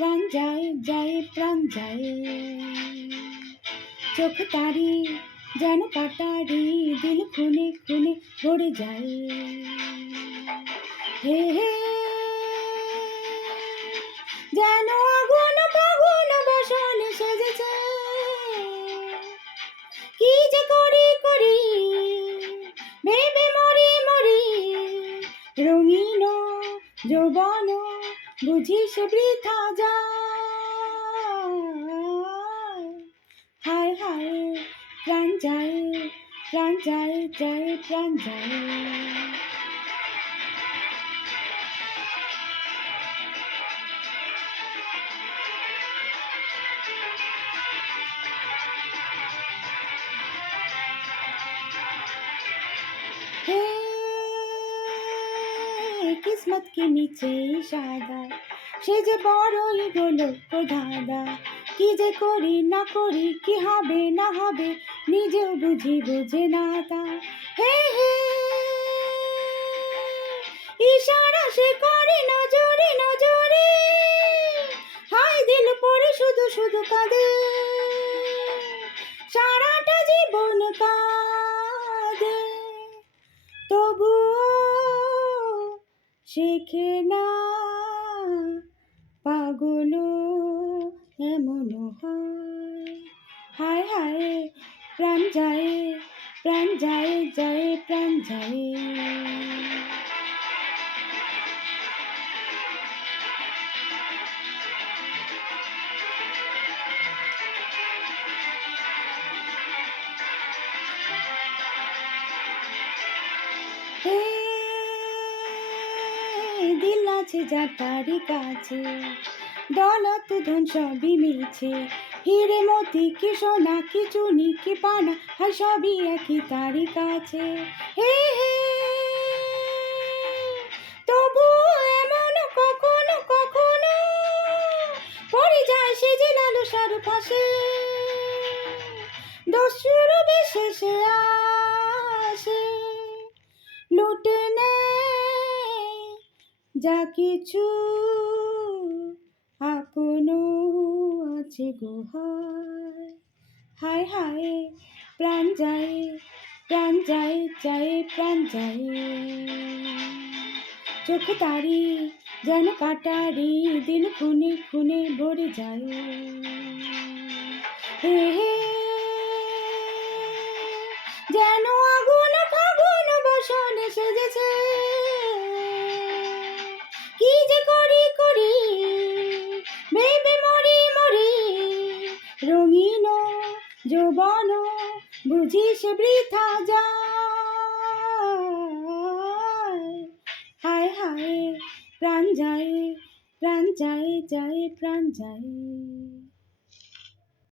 প্রাণ যায় যায় প্রাণ যায়, চোখ তারি যেন কাটারি, দিল খুনে খুনে ভরে যায়। হে হে যেন আগুন ফাগুন বসনে সেজেছে, কি যে করি করি ভেবে মরি মরি, রঙিন যৌবন বুঝি সে বৃথা যায়। হায় হায় প্রাণ যায় প্রাণ যায় যায় প্রাণ যায়। হে কিসমত কি নিচে সাদা, সে যে বড়ই গোলক ধাঁধা, কি যে করি না করি, কি হবে না হবে, নিজেও বুঝি বোঝে না তা। হে হে ইশারা সে করে নজরে নজরে, হায় দিল পড়ে শুধু শুধু কাঁদে, সারাটা জীবন কাঁদে, তবুও শেখে না পাগল এমন হয়। হায় হায় প্রাণ যায় প্রাণ যায় যায় প্রাণ যায়। হে দিল আছে যা তারি কাছে, দৌলত ধন সবই মিছে, হিরে মতি কি সোনা কি চুনি কি পানা, আর সবই একই তারি কাছে। হে হে তবু এমন কখনো কখনো পড়ে যায় সে যে লালসার পাশে, দস্যুর বেশে সে আসে, লুটে নেয় যা কিছু আপন আছে গোহায়। হায় হায় প্রাণ যায় প্রাণ যায় যায় প্রাণ যায়, চোখ তারি যেন কাটারি, দিল খুনে খুনে ভরে যায়। হে হে যেন আগুন ফাগুন বসনে সেজেছে, কি যে করি করি ভেবে মরি মরি, রঙিন যৌবন বুঝি সে বৃথা যায়। হায় হায় প্রাণ যায় প্রাণ যায় যায় প্রাণ যায়।